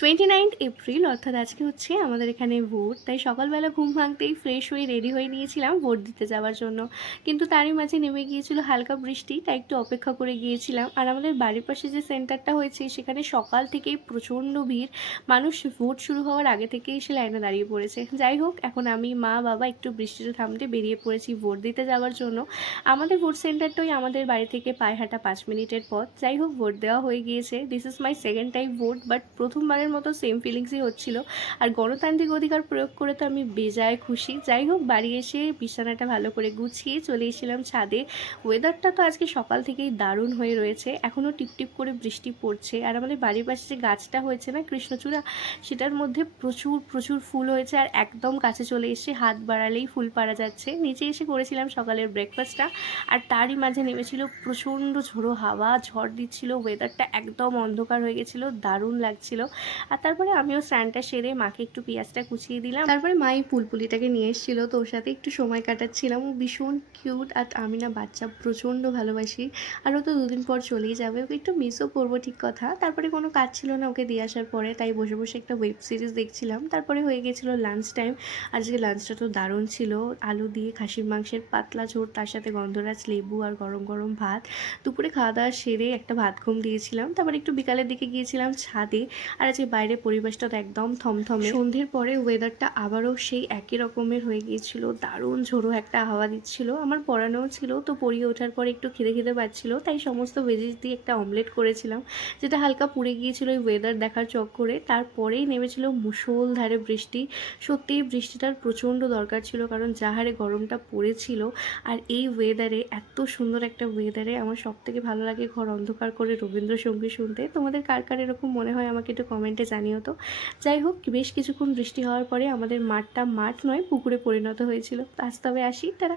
29th April অর্থাৎ আজকে হচ্ছে আমাদের এখানে ভোট। তাই সকালবেলা ঘুম ভাঙতেই ফ্রেশ হয়ে রেডি হয়ে নিয়েছিলাম ভোট দিতে যাওয়ার জন্য। কিন্তু তারই মাঝে নেমে গিয়েছিল হালকা বৃষ্টি, তাই একটু অপেক্ষা করে গিয়েছিলাম। আর আমাদের বাড়ির পাশে যে সেন্টারটা হয়েছে সেখানে সকাল থেকেই প্রচণ্ড ভিড়। মানুষ ভোট শুরু হওয়ার আগে থেকেই এসে লাইনে দাঁড়িয়ে পড়েছে। যাই হোক, এখন আমি, মা, বাবা একটু বৃষ্টিটা থামতে বেরিয়ে পড়েছি ভোট দিতে যাওয়ার জন্য। আমাদের ভোট সেন্টারটাই আমাদের বাড়ি থেকে পায়ে হাঁটা 5 মিনিটের পথ। যাই হোক, ভোট দেওয়া হয়ে গিয়েছে। This is my second time vote, but প্রথমবারের মতো সেম ফিলিংসই হচ্ছিল। আর গণতান্ত্রিক অধিকার প্রয়োগ করে তো আমি বেজায় খুশি। যাই হোক, বাড়ি এসে বিছানাটা ভালো করে গুছিয়ে চলে এসেছিলাম ছাদে। ওয়েদারটা তো আজকে সকাল থেকেই দারুণ হয়ে রয়েছে, এখনও টিপটিপ করে বৃষ্টি পড়ছে। আর আমাদের বাড়ির পাশে যে গাছটা হয়েছে না, কৃষ্ণচূড়া, সেটার মধ্যে প্রচুর প্রচুর ফুল হয়েছে। আর একদম কাছে চলে এসে হাত বাড়ালেই ফুল পাড়া যাচ্ছে। নিচে এসে করেছিলাম সকালের ব্রেকফাস্টটা, আর তারই মাঝে নেমেছিল প্রচণ্ড ঝোড়ো হাওয়া, ঝড় দিচ্ছিল। ওয়েদারটা একদম অন্ধকার হয়ে গেছিলো, দারুণ লাগছিল। আর তারপরে আমিও স্নানটা সেরে মাকে একটু পেঁয়াজটা কুচিয়ে দিলাম। তারপরে মা এই পুলপুলিটাকে নিয়ে এসেছিলো, তো ওর সাথে একটু সময় কাটাচ্ছিলাম। ও ভীষণ কিউট, আর আমি না বাচ্চা প্রচণ্ড ভালোবাসি। আর ও তো দুদিন পর চলেই যাবে, ওকে একটু মিসও করবো, ঠিক কথা। তারপরে কোনো কাজ ছিল না ওকে দিয়ে আসার পরে, তাই বসে বসে একটা ওয়েব সিরিজ দেখছিলাম। তারপরে হয়ে গেছিলো লাঞ্চ টাইম। আজকে লাঞ্চটা তো দারুণ ছিল। আলু দিয়ে খাসির মাংসের পাতলা ঝোল, তার সাথে গন্ধরাজ লেবু আর গরম গরম ভাত। দুপুরে খাওয়া দাওয়া সেরে একটা ভাত ঘুম দিয়েছিলাম। তারপর একটু বিকালের দিকে গিয়েছিলাম ছাদে। আর আজকে বাইরে পরিবেশটা তো একদম থমথমে। সন্ধ্যের পরে ওয়েদারটা আবারও সেই একই রকমের হয়ে গিয়েছিল, দারুণ ঝোড়ো একটা হাওয়া দিচ্ছিল। আমার পড়ানোও ছিল, তো পড়িয়ে ওঠার পরে একটু খিদে খিদে পাচ্ছিল, তাই সমস্ত ভেজিস দিয়ে একটা অমলেট করেছিলাম, যেটা হালকা পুড়ে গিয়েছিল এই ওয়েদার দেখার চক্করে। তারপরেই নেমেছিল মুষলধারে বৃষ্টি। সত্যিই বৃষ্টিটার প্রচণ্ড দরকার ছিল, কারণ যা হারে গরমটা পড়েছিল। আর এই ওয়েদারে, এত সুন্দর একটা ওয়েদারে আমার সবথেকে ভালো লাগে ঘর অন্ধকার করে রবীন্দ্রসঙ্গীত শুনতে। তোমাদের কার কার এরকম মনে হয় আমাকে একটু কমেন্টে জানিও তো। যাই হোক, বেশ কিছুক্ষণ বৃষ্টি হওয়ার পরে আমাদের মাঠটা মাঠ নয় পুকুরে পরিণত হয়েছিল। আজ তবে আসি, তারা।